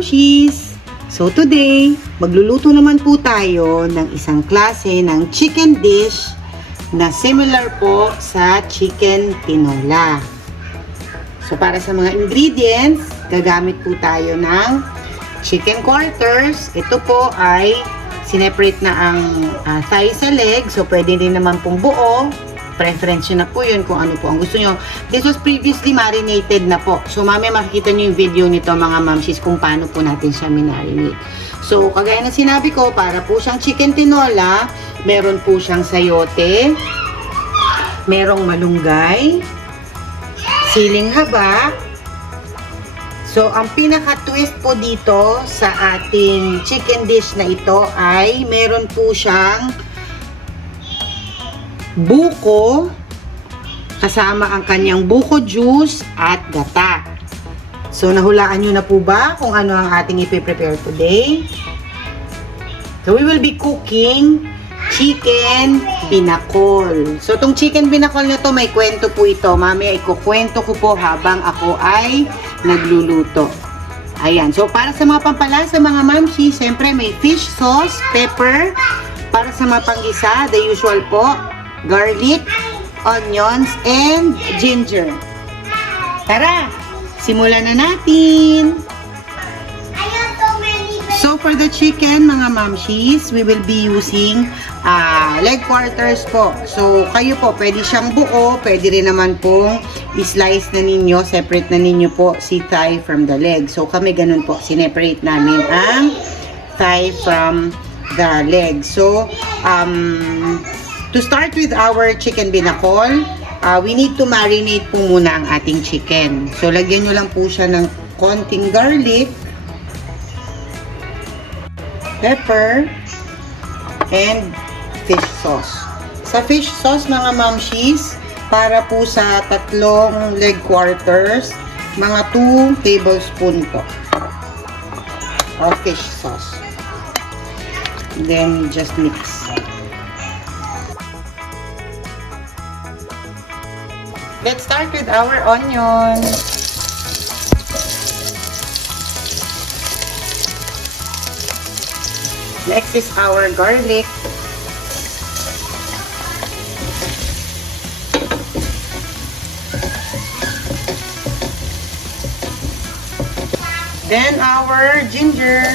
mamshis! So today, magluluto naman po tayo ng isang klase ng chicken dish na similar po sa chicken tinola. So para sa mga ingredients, gagamit po tayo ng chicken quarters. Ito po ay sineparate na ang thigh sa leg. So pwede din naman pong buo. Preference nyo na po yun kung ano po ang gusto nyo. This was previously marinated na po. So mamaya makikita nyo yung video nito mga mamsis kung paano po natin siya minarinate. So kagaya na sinabi ko, para po siyang chicken tinola, meron po siyang sayote, merong malunggay, siling haba. So ang pinaka-twist po dito sa ating chicken dish na ito ay meron po siyang buko, kasama ang kanyang buko juice at gata. So, nahulaan nyo na po ba kung ano ang ating ipiprepare today? So, we will be cooking chicken binakol. So, itong chicken binakol na to, may kwento po ito. Mamaya ikukwento ko po habang ako ay nagluluto. Ayan. So, para sa mga pampalasa, mga mamshi, siyempre may fish sauce, pepper. Para sa mga panggisa, the usual po, garlic, onions, and ginger. Tara, simulan na natin. So for the chicken, mga mamshis, we will be using leg quarters po. So kayo po, pwede siyang buo, pwede rin naman pong i-slice na ninyo, separate na ninyo po si thigh from the leg. So kami ganun po, sineparate namin ang thigh from the leg. So, to start with our chicken binakol, we need to marinate po muna ang ating chicken. So, lagyan nyo lang po siya ng konting garlic, pepper, and fish sauce. Sa fish sauce, mga mamshis, para po sa tatlong leg quarters, mga 2 tablespoon po of fish sauce. Then, just mix. Let's start with our onion. Next is our garlic. Then our ginger.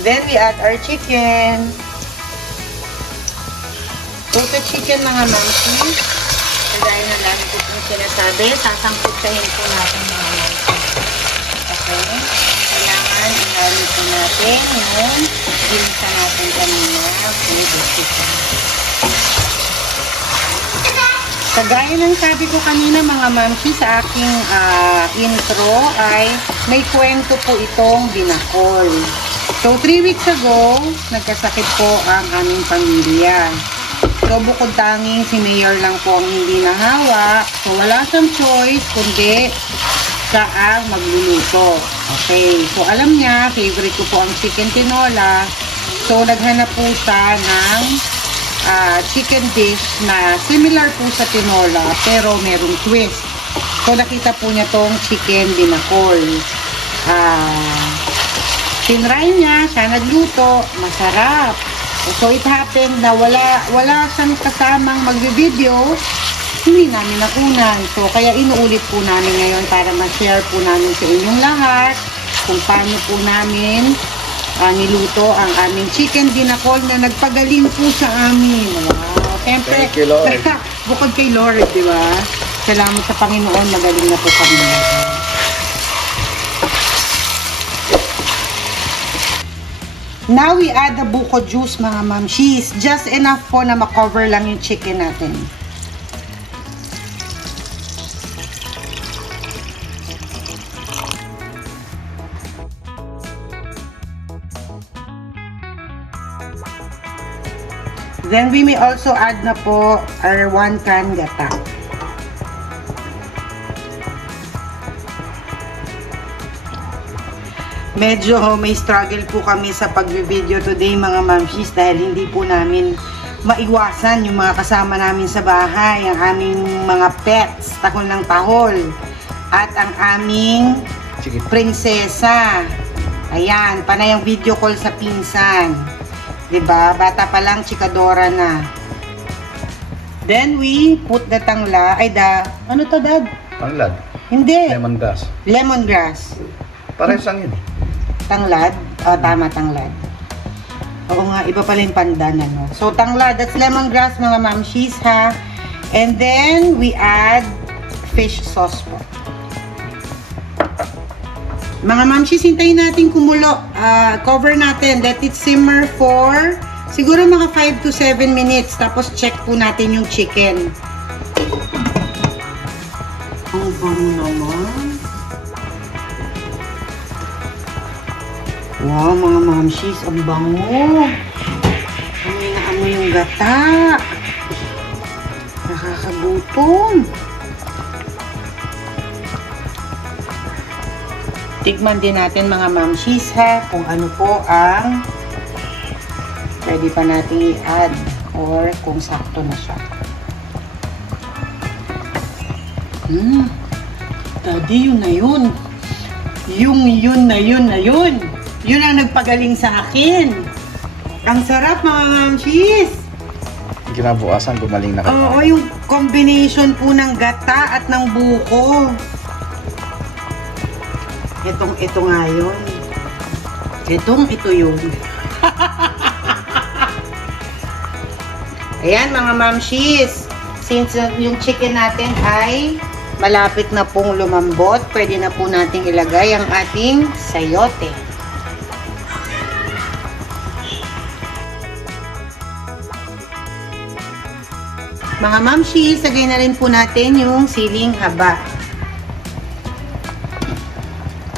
Then we add our chicken. So sa chicken, mga mamsis, kagaya na lang po yung sinasabi, sasangkutsahin po natin mga mamsis. Okay? Kailangan ilalim po natin yung ginisa natin kanina. Okay, chicken. Kagaya ng sabi ko kanina mga mamsis sa aking intro ay may kwento po itong binakol. So, 3 weeks ago, nagkasakit po ang aming pamilya. So, bukod tanging si Mayor lang po ang hindi nahawa. So, wala siyang choice kundi siya ang magluluto. Okay. So, alam niya, favorite ko po ang chicken tinola. So, naghanap po siya ng chicken dish na similar po sa tinola pero merong twist. So, nakita po niya tong chicken binakol. Tinry niya, siya nagluto, masarap. So it happened na wala siyang kasamang magbi-video, hindi namin nakunan. So kaya inuulit po namin ngayon para ma-share po namin sa inyong lahat kung paano po namin niluto ang aming chicken binakol na nagpagaling po sa amin. Wow. Siyempre, thank you, Lord. Bukod kay Lord, di ba? Salamat sa Panginoon, magaling na po kami. Now, we add the buko juice, mga mamshis. Just enough po na makover lang yung chicken natin. Then, we may also add na po our 1 can gata. Medyo may struggle po kami sa pag-video today mga mamshis dahil hindi po namin maiwasan yung mga kasama namin sa bahay, ang aming mga pets, tahol ng tahol, at ang aming prinsesa. Ayan, panay ang video call sa pinsan. 'Di ba? Bata pa lang, chikadora na. Then we put the tangla, ano to, Dad? Tanglad. Hindi. Lemongrass. Lemongrass. Parehas lang yun. Tanglad? Tama, tanglad. Oo nga, iba pala yung pandan, ano. So, tanglad, that's lemongrass, mga mamshis, ha. And then, we add fish sauce po. Mga mamshis, hintayin natin kumulo. Cover natin. Let it simmer for siguro mga 5 to 7 minutes. Tapos, check po natin yung chicken. Ang bango naman. Wow, mga mamshis, ang bango. Amoy na amoy yung gata. Nakakagutom. Tikman din natin mga mamshis, ha, kung ano po ang pwede pa natin i-add or kung sakto na siya. Daddy, yun na yun. Yun na yun. Yun ang nagpagaling sa akin. Ang sarap, mga mamshis. Kinabukasan, gumaling na kayo. Oo, yung combination po ng gata at ng buko. Ito nga yun. Ito yun. Ayan, mga mamshis. Since yung chicken natin ay malapit na pong lumambot, pwede na po nating ilagay ang ating sayote. Mga mamshis, lagay na rin po natin yung siling haba.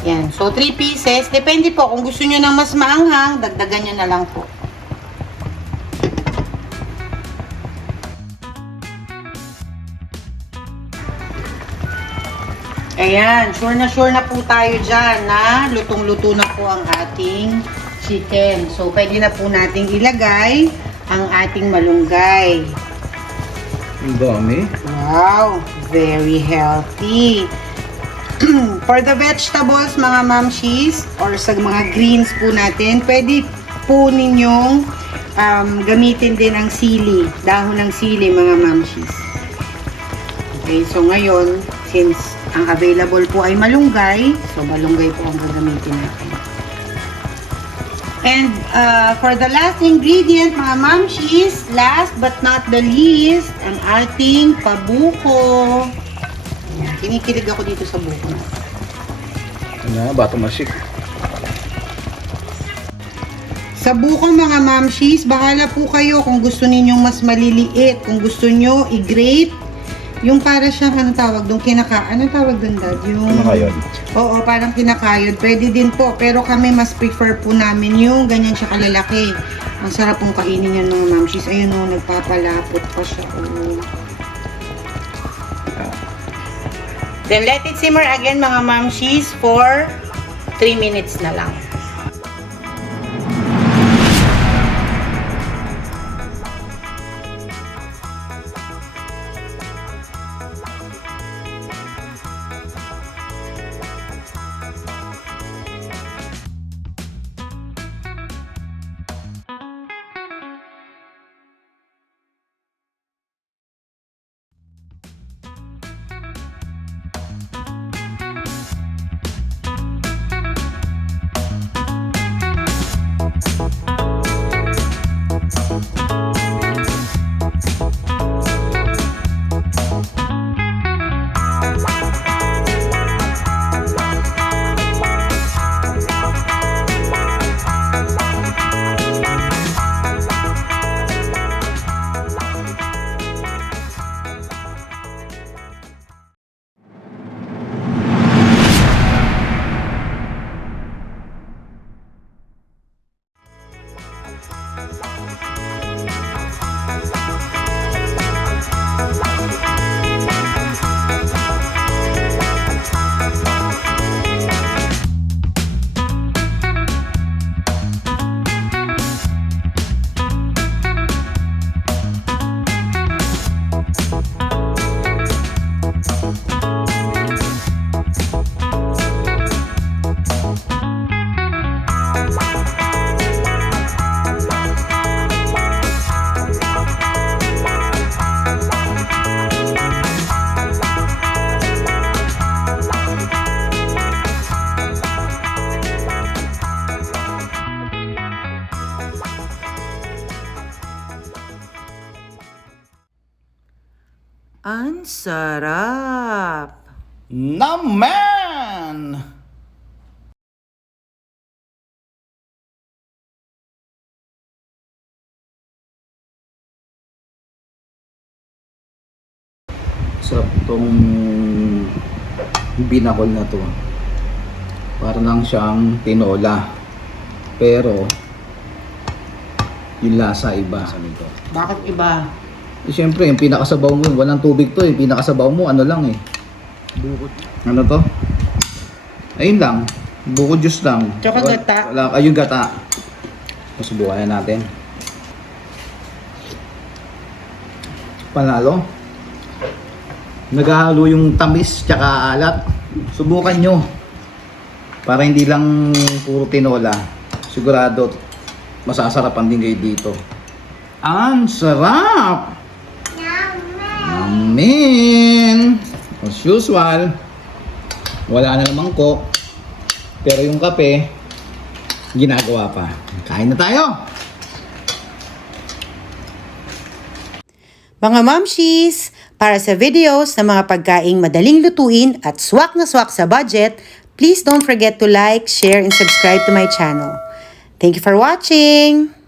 Yan. So, 3 pieces. Depende po. Kung gusto nyo ng mas maanghang, dagdagan nyo na lang po. Ayan. Sure na po tayo dyan na lutong-luto na po ang ating chicken. So, pwede na po nating ilagay ang ating malunggay. Ang dami. Wow, very healthy. For the vegetables, mga mamshis, or sa mga greens po natin, pwede po ninyong gamitin din ang sili, dahon ng sili, mga mamshis. Okay, so ngayon, since ang available po ay malunggay, so malunggay po ang gagamitin natin. And for the last ingredient, mga mamshis, last but not the least, ang ating pabuko. Ayan, kinikilig ako dito sa buko na. Ano, bato masik. Sa buko, mga mamshis, bahala po kayo kung gusto ninyong mas maliliit. Kung gusto nyo i-grate, yung para siyang, ano tawag doon, ano tawag doon, Dad? Yung, Kinakayod. Oo, parang kinakayod. Pwede din po. Pero kami mas prefer po namin yung ganyan siya kalalaki. Ang sarap pong kainin yan, mga mamshis. Ayun o, nagpapalapot pa siya. Oh. Then let it simmer again, mga mamshis, for 3 minutes na lang. Ang sarap! Naman! Sarap tong binakol na to. Para lang siyang tinola. Pero yung lasa iba. Bakit iba? Eh, siyempre, yung pinakasabaw mo, walang tubig to eh. Pinakasabaw mo, ano lang eh. Bukod. Ano to? Ayun lang. Bukod juice lang. Tsaka gata. Ayun gata. Subukan na natin. Panalo. Naghahalo yung tamis tsaka alat. Subukan nyo. Para hindi lang puro tinola. Sigurado masasarapan din kayo dito. Ang sarap! Amen! As usual, wala na namang coke. Pero yung kape, ginagawa pa. Kain na tayo! Mga mamshis, para sa videos ng mga pagkaing madaling lutuin at swak na swak sa budget, please don't forget to like, share, and subscribe to my channel. Thank you for watching!